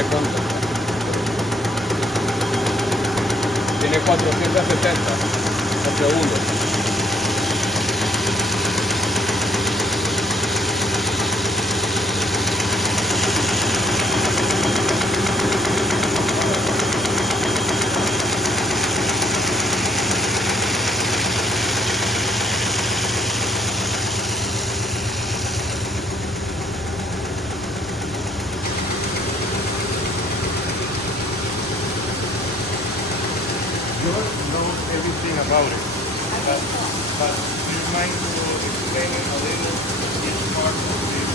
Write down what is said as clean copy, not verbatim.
¿Tiene cuánto? Tiene 460 por segundo. George knows everything about it. But do you mind to explain a little each part of this?